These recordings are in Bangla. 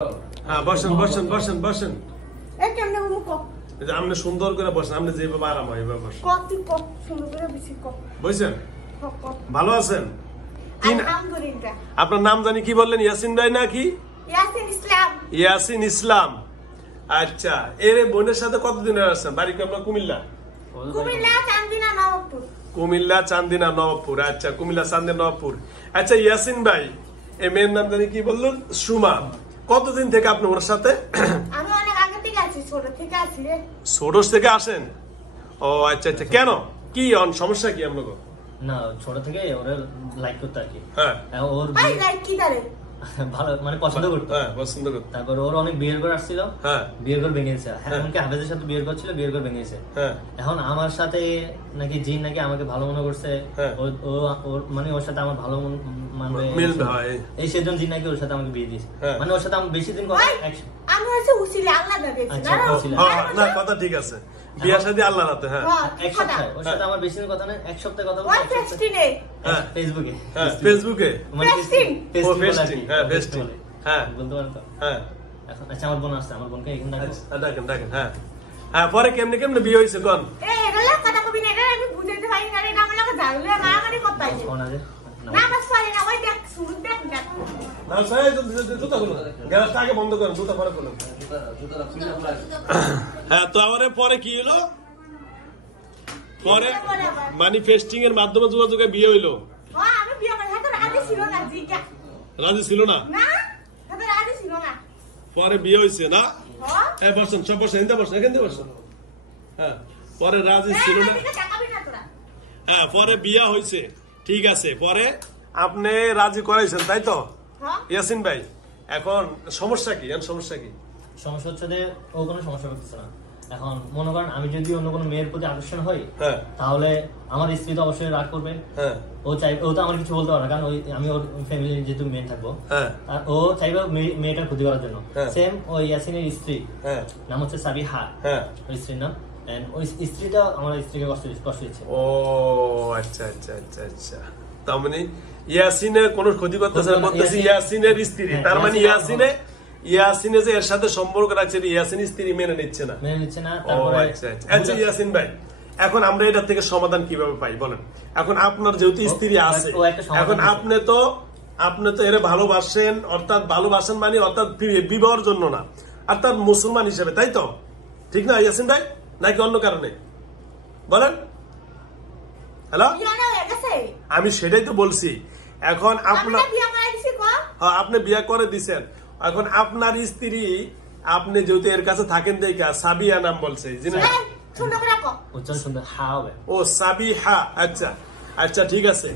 হ্যাঁ বসেন বসেন বসেন বসেন এই কেমনে বলবো ক আপনি সুন্দর করে বসেন, আপনি যেভাবে আরাম হয় এভাবে বসেন। ক তুই ক সুন্দর করে বেশি ক বুঝছেন? ক ক ভালো আছেন? কি না- আলহামদুলিল্লাহ। আপনার নাম জানি কি বললেন? ইয়াসিন ভাই নাকি? ইয়াসিন ইসলাম। ইয়াসিন ইসলাম। আচ্ছা, এর বোনের সাথে কতদিন আছেন? বাড়ি কি আপনার কুমিল্লা? কুমিল্লা চান্দিনা নবাবপুর। কুমিল্লা চান্দিনা নবাবপুর। আচ্ছা, কুমিল্লা চান্দিনা নবাবপুর। আচ্ছা ইয়াসিন ভাই, এই মেয়ের নাম জানি কি বললেন? সুমা। কতদিন থেকে আপনি ওর সাথে? আমি অনেক আগে থেকে আছি, ছোট থেকে আছি রে। ষোড়শ থেকে আসেন? ও আচ্ছা আচ্ছা, কেন কি সমস্যা কি আপনাকে? না, ছোট থেকে ওরা লাইক করতো আর কি। হ্যাঁ ওর ভাই লাইক কি দাঁড়ে ভালো মানে পছন্দ করতো। হ্যাঁ পছন্দ করতো। তারপর ওর অনেক বিয়ের ঘর আসছিল, হ্যাঁ বিয়ের ঘর ভেঙেছে। এমনকি হাফেজের সাথে বিয়ের ঘর ছিল, বিয়ের ঘর ভেঙেছে। হ্যাঁ এখন আমার সাথে নাকি জিন নাকি আমাকে ভালো মনে করছে। হ্যাঁ। মানে ওর সাথে আমার ভালো মানবে মিলবে হয়। এই সেজন জিন নাকি ওর সাথে আমাকে বিয়ে দিয়েছে। হ্যাঁ। মানে ওর সাথে আমি বেশি দিন কথা ভাই আমি হচ্ছে উসিলে আল্লাহ দাঁড়িয়েছে আচ্ছা, উসিলা। হ্যাঁ, না কথা ঠিক আছে, বিয়া শাদী আল্লাহ রাতে। হ্যাঁ এক সপ্তাহ ওর সাথে আমার বেশি দিন কথা নেই, এক সপ্তাহ কথা ওই বলছি। ফেস্টিনে হ্যাঁ। ফেসবুকে হ্যাঁ ফেসবুকে। মানে Festing? ও ফেস্টিং, হ্যাঁ ফেস্টিং। হ্যাঁ বলতে পারেন তো। হ্যাঁ এখন আচ্ছা আমার বোন আসছে, আমার বোনকে এখানে ডাকবো। আচ্ছা, ডাকেন ডাকেন। হ্যাঁ হ্যাঁ, পরে কেমনে কেমনে বিয়ে হয়েছে কোন? এ এগুলা কথা কবি না, এটা আমি বুঝাইতে পারি না রে। নাম লাগা জানলে মারামারি করতে আইছে ফোন আছে? না বাস পারি না। ওই দেখ শুরু দেখ দেখ না স্যার, জুতা খুলুন, গ্যাসটা আগে বন্ধ করেন, জুতা পরে খুলুন। হ্যাঁ, তো আমার পরে কি হলো? পরে ম্যানিফেস্টিং এর মাধ্যমে যোগাযোগে বিয়ে হইলো। ও আমি বিয়ে করে হাতে রাজি ছিল না জিকা রাজি ছিল না? না হাতে রাজি ছিল না। পরে বিয়ে হয়েছে না? ও হ্যাঁ বসেন, সব বসেন, এখানে বসেন, এখানে বসেন। হ্যাঁ, পরে রাজি ছিল না। হ্যাঁ, পরে বিয়া হয়েছে, ঠিক আছে। পরে আপনি রাজি করাইছেন, তাই তো ইয়াসিন ভাই? এখন সমস্যা কি? সমস্যা কি? সমস্যা হচ্ছে যে ও কোনো সমস্যা করতেছে না। এখন মনে করেন আমি যদি অন্য কোনো মেয়ের প্রতি আকর্ষণ হই, হ্যাঁ তাহলে আমার স্ত্রী তো অবশ্যই রাগ করবে। হ্যাঁ ও চাইবে, ও তো আমার কিছু বলতে পারে না, কারণ আমি ওর ফ্যামিলি যেহেতু মেয়ে থাকবো। হ্যাঁ আর ও চাইবে মেয়েটার ক্ষতি করার জন্য। হ্যাঁ। সেম ওই ইয়াসিনের স্ত্রী হ্যাঁ নাম হচ্ছে সাবিহা, হ্যাঁ। ওই স্ত্রীর নাম। And ওই স্ত্রীটা আমার স্ত্রীকে কষ্ট দিচ্ছে। ও আচ্ছা আচ্ছা আচ্ছা আচ্ছা, তার মানে ইয়াসিনের কোনো ক্ষতি করতেছে না, করতেছে ইয়াসিনের স্ত্রী। হ্যাঁ, তার মানে ইয়াসিনে যে এর সাথে সম্পর্ক রাখছে, ইয়াসিন স্ত্রী মেনে নিচ্ছে না। মেনে নিচ্ছে না। ও তারপরে আচ্ছা আচ্ছা আচ্ছা, ইয়াসিন ভাই এখন আমরা এটা থেকে সমাধান কিভাবে পাই বলেন? এখন আপনার যেহেতু স্ত্রী আছে, ও একটা সমাধান এখন আছে। আপনি তো এরা ভালোবাসেন, অর্থাৎ ভালোবাসেন মানে অর্থাৎ বিবাহের জন্য না, অর্থাৎ মুসলমান হিসেবে, তাই তো? ঠিক না ইয়াসিন ভাই, নাকি অন্য কারণে বলেন? হ্যালো, আমি সেটাই তো বলছি। এখন আপনার আপনি বিয়ে করে দিছেন, এখন আপনার স্ত্রী, আপনি যেহেতু এর কাছে থাকেন দেখা সাবিয়া নাম বলছে, উচ্চারণ সুন্দর, হা হবে। ও সাবিহা। আচ্ছা আচ্ছা, ঠিক আছে।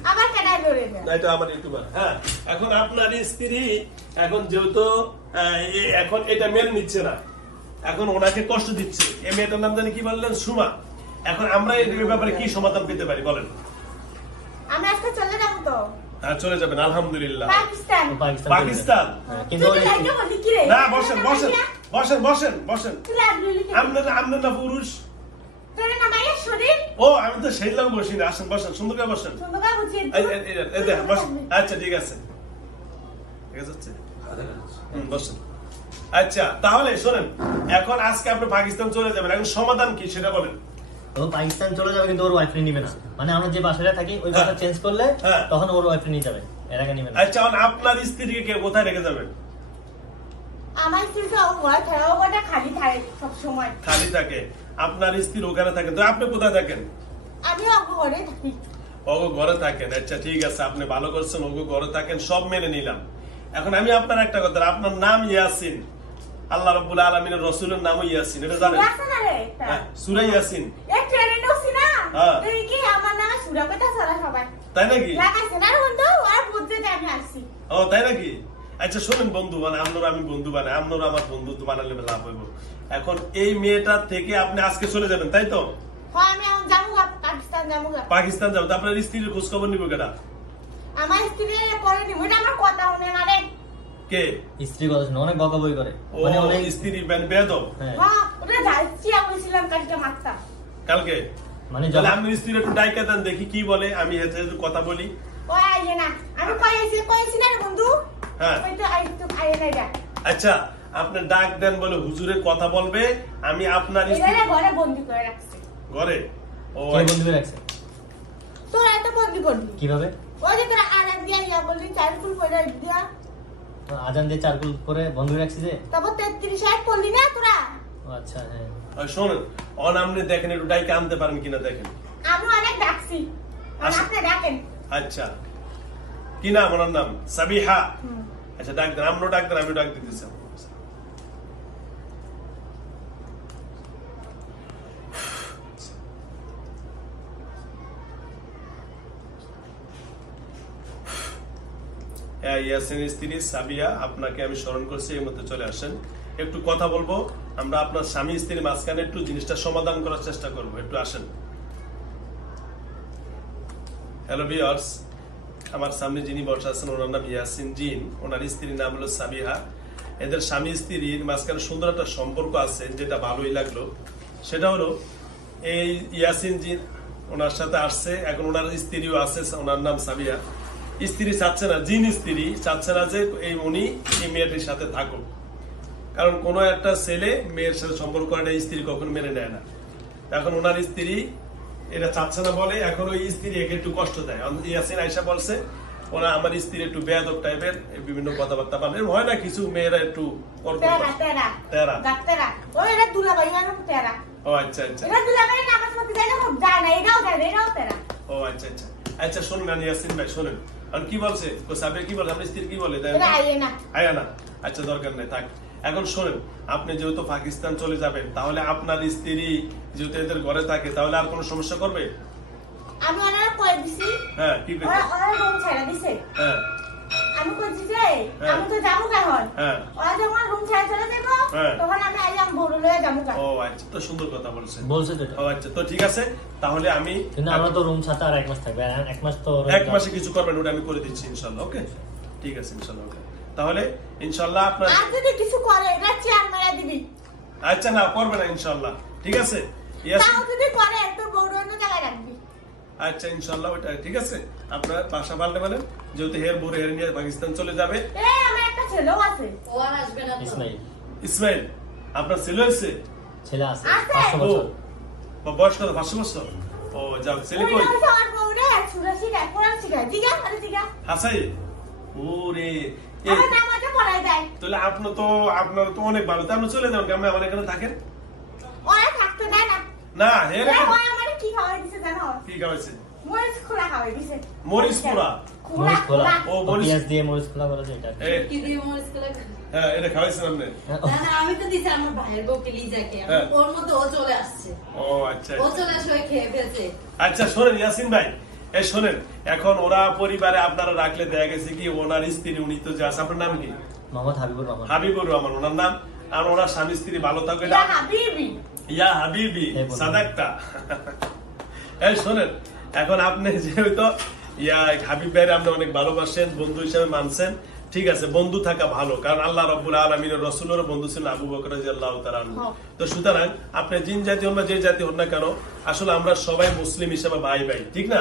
এটা আমার ইউটিউবার। হ্যাঁ, এখন আপনার স্ত্রী এখন যেহেতু এখন এটা মেনে নিচ্ছে না, এখন ওনাকে কষ্ট দিচ্ছে। এই মেয়েটার নাম জানি কি বললেন? সুমা। এখন আমরা এই ব্যাপারে কি সমাধান পেতে পারি বলেন? আমি আজকে চলে যাবো তো হ্যাঁ চলে যাবেন, আলহামদুলিল্লাহ। পাকিস্তান। পাকিস্তান? হ্যাঁ, কিন্তু তুই লাইকে বলি কি রে? না, বসেন বসেন বসেন বসেন বসেন। তুই লাইকে বলি কি? আপনার না পুরুষ? তোর নাম মাইয়া শরীর? ও আমি তো সেই লোক বসি না। আসেন বসেন, সুন্দর করে বসেন। সুন্দর করে বুঝিয়ে এই দেখেন, বসেন। আচ্ছা ঠিক আছে, ঠিক আছে, বসেন। আচ্ছা তাহলে শোনেন, এখন আজকে আপনি পাকিস্তান চলে যাবেন, এখন সমাধান কি সেটা বলেন? ও পাকিস্তান চলে যাবে, কিন্তু ওর ওয়াইফ নিবে না। মানে আমরা যে বাসাটা থাকি ওই বাসা চেঞ্জ করলে হ্যাঁ। তখন ওর ওয়াইফ নিয়ে যাবে, এর আগে নিবে না। আচ্ছা, এখন আপনার স্ত্রীকে কে কোথায় রেখে যাবেন? আমার স্ত্রী তো ঘর থাকে, ও ঘরটা খালি থাকে সব সময়। খালি থাকে? আপনার স্ত্রী ওখানে থাকে, তো আপনি কোথায় থাকেন? আমি ওর ঘরে থাকি। ওগো ঘরে থাকেন? আচ্ছা ঠিক আছে, আপনি ভালো করছেন, ওগো ঘরে থাকেন, সব মেনে নিলাম। এখন আমি আপনার একটা কথা, আপনার নাম ইয়াসিন, আল্লাহ রাব্বুল আলামিনের রাসূলের নামও ইয়াসিন, এটা জানেন? রাস্তা রে হ্যাঁ, সূরা ইয়াসিন। এক ট্রেনে উঠছি না, হ্যাঁ। তুই কি আমার নামে সুরা কথা চলা সবাই তাই নাকি? লাগাইছে না বন্ধু? আর বুঝতে আমি আসছি। ও তাই নাকি? আচ্ছা শোনেন বন্ধু, মানে আপনারা আমি বন্ধু বানাই, আপনারা আমার বন্ধু তো বানালে লাভ হইব। এখন এই মেয়েটা থেকে আপনি আজকে চলে যাবেন, তাই তো? হ্যাঁ আমি এখন যাবো পাকিস্তান যাবো। পাকিস্তান যাবো, তো আপনার স্ত্রীর খোঁজ খবর নিব কেটা? আমার স্ত্রী পরে নিব, এটা আমার কথা শুনে না রে। কে? স্ত্রী কথা শুনে অনেক বকাবকি করে, ও মানে অনেক। স্ত্রী বেয়াদব? হ্যাঁ, হ্যাঁ ওটা যাচ্ছি, বলছিলাম কালকে মাত্রা কালকে? মানে তাহলে আপনি স্ত্রীর একটু ডাইকা দেন, দেখি কি বলে, আমি হেঁটে কথা বলি। ও আইয়ে না, আমি কয়েছি না বন্ধু। হ্যাঁ। ওই তো আই তো আইয়ে না। আচ্ছা আপনি ডাক দেন বলে হুজুরের কথা বলবে, আমি আপনার এরা ঘরে বন্দি করে রাখছে। ঘরে? ও কে বন্ধু করে রাখছে? তোরা এত বন্দি করবি কিভাবে? ওই যে তোরা আরাম দিয়া ইয়া বললি চারকুল করে দিয়া, তো আজান দিয়ে চারকুল করে বন্ধ করে রাখছি যে। তারপর 33 পড়লি না তোরা। ও আচ্ছা হ্যাঁ। শোনেন অন আপনি দেখেন একটু ডাইকে আনতে পারেন কিনা দেখেন। আমি অনেক ডাকছি, আর আপনি ডাকেন। আচ্ছা কি নাম ওনার নাম? সাবিহা। আচ্ছা ডাক দেন, আমরাও ডাক দেন, আমি ডাক দিতেছি। ইয়াসিনের স্ত্রী সাবিয়া, আপনাকে আমি স্মরণ করছি, এই মধ্যে চলে আসেন, একটু কথা বলবো আমরা আপনার স্বামী স্ত্রীর মাঝখানে, একটু জিনিসটা সমাধান করার চেষ্টা করবো, একটু আসেন। হ্যালো ভিউয়ার্স, আমার সামনে যিনি বসে আছেন ওনার নাম ইয়াসিন জিন, ওনার স্ত্রীর নাম হলো সাবিহা। এদের স্বামী স্ত্রীর মাঝখানে সুন্দর একটা সম্পর্ক আছে, যেটা ভালোই লাগলো। সেটা হলো এই ইয়াসিন জিন ওনার সাথে আসছে, এখন ওনার স্ত্রীও আছে, ওনার নাম সাবিহা। স্ত্রী চাচ্ছে না, জিন স্ত্রী চাচ্ছে না যে উনি এই মেয়েটির সাথে থাকুক, কারণ কোন একটা ছেলে মেয়ের সাথে সম্পর্ক করে না, স্ত্রী কখনো মেনে নেয় না। এখন ওনার স্ত্রী এটা চাচ্ছে না বলে এখন ওই স্ত্রী একে একটু কষ্ট দেয়। ইয়াসিন আয়েশা বলছে ওরা আমার স্ত্রী একটু বেয়াদব টাইপের, বিভিন্ন কথাবার্তা বলে, হয় না কিছু মেয়েরা একটু তেরা ওই এরা দুলাভাই মানে তেরা। ও আচ্ছা আচ্ছা, এরা দুলাভাই নামাজ পড়তে যায় না, খুব যায় না, এটাও যায় না, এটাও তেরা। ও আচ্ছা আচ্ছা আচ্ছা, শুনুন না ইয়াসিন ভাই শুনুন, আর কি বলছে সাবিয়া, কি বলে আপনার স্ত্রী কি বলে? আয়া না, আচ্ছা দরকার নেই থাক। এখন শোনেন, আপনি যেহেতু পাকিস্তান চলে যাবেন, তাহলে আপনার স্ত্রী যেহেতু এদের ঘরে থাকে, তাহলে আর কোনো সমস্যা করবে? আমি ওনারা কই দিছি। হ্যাঁ কি করবে? ওরা রুম ছাড়া দিছে। হ্যাঁ আমি কইছি যে আমি তো যাবো এখন। হ্যাঁ ওরা যখন রুম ছাড়া চলে যাব, তখন আমি আইলাম বড় লয়ে যাবো। ও আচ্ছা, তো সুন্দর কথা বলছেন। বলছে তো এটা। ও আচ্ছা, তো ঠিক আছে, তাহলে আমি কিন্তু আমরা তো রুম ছাড়া আর 1 মাস থাকবে, 1 মাস তো 1 মাসে কিছু করবেন, ওটা আমি করে দিচ্ছি ইনশাআল্লাহ। ওকে ঠিক আছে ইনশাআল্লাহ। ওকে তাহলে ইনশাআল্লাহ আপনার আর যদি কিছু করে এটা চেয়ার মারা দিবি। আচ্ছা না করবে না ইনশাআল্লাহ, ঠিক আছে। তাও যদি করে তো বড় অন্য জায়গায় রাখবি। আচ্ছা ইনশাআল্লাহ ওটা ঠিক আছে। আপনার বাসা পাল্টে বলেন, যেহেতু হের বুড়ে হের নিয়ে পাকিস্তান চলে যাবে। এই আমার একটা ছেলেও আছে, ও আর আসবে না। ইসমাইল। ইসমাইল আপনার ছেলে হয়েছে? ছেলে আছে আছে। 500 ও বছর। বয়স কত? 500 বছর? ও যাও, ছেলে কই? ওই আমার বউরে সুরা শিখায়, কোরআন শিখায়। জিগা আরে জিগা হাসাই ওরে আমার নামাজে পড়াই দেয়। তাহলে আপনার তো অনেক ভালো, তা আপনি চলে যান, কেমন আমার এখানে থাকেন ওরা থাকতে দেয় না। না। হের ওই আমার কি খাওয়াই দিছে জানো? কি খাওয়াইছে? মরিচ খোলা খাওয়াই দিছে। মরিচ পোড়া? মরিচ খোলা। ও মরিচ পেঁয়াজ দিয়ে মরিচ খোলা বলা যায় এটা। কি দিয়ে মরিচ কলা খাবে? হ্যাঁ এটা খাওয়াইছেন আপনি? না না, আমি তো দিছি আমার ভাইয়ের বউকে লিজাকে। হ্যাঁ। ওর মধ্যে ও চলে আসছে। ও আচ্ছা ও চলে আসে ওই খেয়ে ফেলছে। আচ্ছা শোনেন ইয়াসিন ভাই, এই শোনেন, এখন ওরা পরিবারে আপনারা রাখলে দেখা গেছে কি ওনার স্ত্রী উনি তো যে আছে, আপনার নাম কি? মোহাম্মদ হাবিবুর রহমান। হাবিবুর রহমান ওনার নাম। আর ওনার স্বামী স্ত্রী ভালো থাকবে ইয়া হাবিবি। ইয়া হাবিবি সাদাকটা। এই শোনেন, এখন আপনি যেহেতু ইয়া হাবিব ভাইরে আপনি অনেক ভালোবাসেন, বন্ধু হিসেবে মানছেন, ঠিক আছে, বন্ধু থাকা ভালো, কারণ আল্লাহ রাব্বুল আলামিনের রাসূলের বন্ধু ছিলেন আবু বকর রাদিয়াল্লাহু তাআলা আনহু। তো সুতরাং আপনি জিন জাতি হন বা যে জাতি হন না কেন, আসলে আমরা সবাই মুসলিম হিসেবে ভাই ভাই, ঠিক না?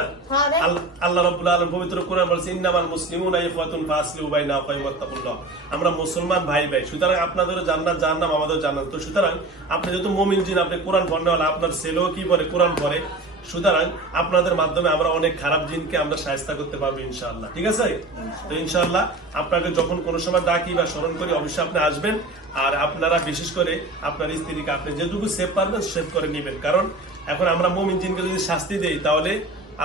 আল্লাহ রাব্বুল আলামিন পবিত্র কোরআন বলেছে ইন্নামাল মুসলিমুনা ইখওয়াতুন ফাসলিহু বাইনা আখাইহিম ওয়াত্তাকুল্লাহ। আমরা মুসলমান ভাই ভাই, সুতরাং আপনাদেরও জান্নাত জাহান্নাম, আমাদেরও জান্নাত। তো সুতরাং আপনি যেহেতু মুমিন জিন, আপনি কোরআন পড়নেওয়ালা, আপনার ছেলেও কি পড়ে? কোরআন পড়ে। সুতরাং আপনাদের মাধ্যমে আমরা অনেক খারাপ জিনকে আমরা সাহায্য করতে পারবো ইনশাআল্লাহ, ঠিক আছে? তো ইনশাআল্লাহ আপনাকে যখন কোনো সময় ডাকি বা স্মরণ করি অবশ্যই আপনি আসবেন। আর আপনারা বিশেষ করে আপনার স্ত্রীকে আপনি যেটুকু সেভ পারবেন সেভ করে নেবেন, কারণ এখন আমরা মুমিন জিনকে যদি শাস্তি দেই তাহলে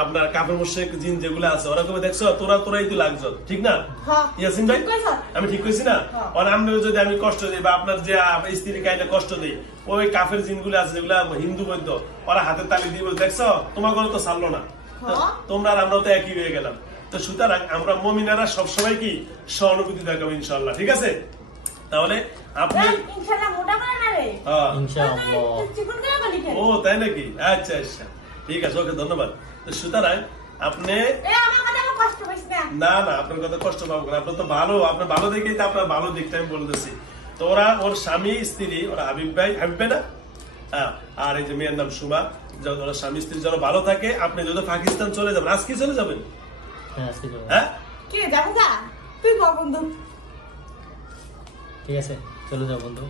আপনার কাফের মুশরিক জিন যেগুলো আছে ওরা কবে দেখছো তোরাই তো লাগছো, ঠিক না ইয়াসিন ভাই? আমি ঠিক কইছি না? আর আপনার যদি আমি কষ্ট দিই বা আপনার যে স্ত্রী কাইন্ডে কষ্ট দিই, ওই কাফের জিনগুলো আছে যেগুলা হিন্দু বৈদ্য, ওরা হাতে তালি দিব, দেখছো তোমার ঘরে তো ছাড়লো না, তোমরা আর আমরাও তো একই হয়ে গেলাম। তো সুতরাং আমরা মুমিনারা সবসময় কি সহানুভূতি দেখাবো ইনশাআল্লাহ, ঠিক আছে? তাহলে আপনি ইনশাআল্লাহ মোটা করে না রে। ইনশাআল্লাহ। চিকন করে বলি কেন? ও তাই নাকি? আচ্ছা আচ্ছা ঠিক আছে, ওকে ধন্যবাদ। তো সুতরাং আপনি আমার কথা কষ্ট পাইছ না? না না, আপনার কথা কষ্ট পাবো না, আপনার তো ভালো, আপনার ভালো দেখেই তো আপনার ভালো দিকটা আমি বলতেছি। তো ওর স্বামী স্ত্রী ওরা হাবিব ভাই না, আর এই যে মেয়ের নাম সুমা, ওরা স্বামী স্ত্রী যেন ভালো থাকে। আপনি যদি পাকিস্তান চলে যাবেন, আজকে চলে যাবেন? হ্যাঁ আজকে যাবো। হ্যাঁ কি যাবো গা? তুই বল বন্ধু। ঠিক আছে, চলে যাও বন্ধু।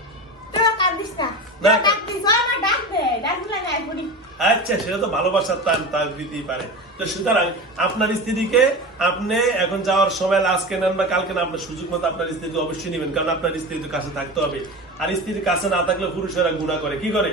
তোরা কাঁদিস না। না। ডাক দিস, ও আমার ডাক দে। ডাক দিলে না একবারই। আচ্ছা, সেটা তো ভালোবাসার টান তার দিতেই পারে। তো সুতরাং আপনার স্ত্রীকে আপনি এখন যাওয়ার সময় আজকে নেন বা কালকে না, আপনার সুযোগ মতো আপনার স্ত্রীকে অবশ্যই নেবেন, কারণ আপনার স্ত্রী তো কাছে থাকতে হবে। আর স্ত্রীর কাছে না থাকলে পুরুষেরা গুনাহ করে। কি করে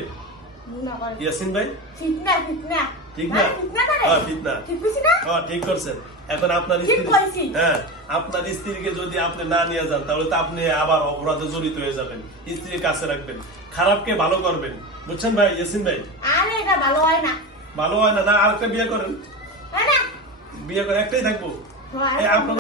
না করে। ইয়াসিন ভাই? ঠিক না, ঠিক না। ঠিক না? ঠিক না করে? হ্যাঁ, ঠিক না। ঠিক বুঝি না? হ্যাঁ, ঠিক করছেন। এখন আপনার ঠিক স্ত্রী, বলছি। হ্যাঁ, আপনার স্ত্রীকে যদি আপনি না নিয়ে যান, তাহলে তো আপনি আবার অপরাধে জড়িত হয়ে যাবেন। স্ত্রীর কাছে রাখবেন, খারাপকে ভালো করবেন, বুঝছেন ভাই? ইয়াসিন ভাই, আরে এটা ভালো হয় না। ভালো হয় না? না, আরেকটা বিয়ে করেন। হয় না? বিয়ে করে একটাই থাকবো। হয়। এই আপনার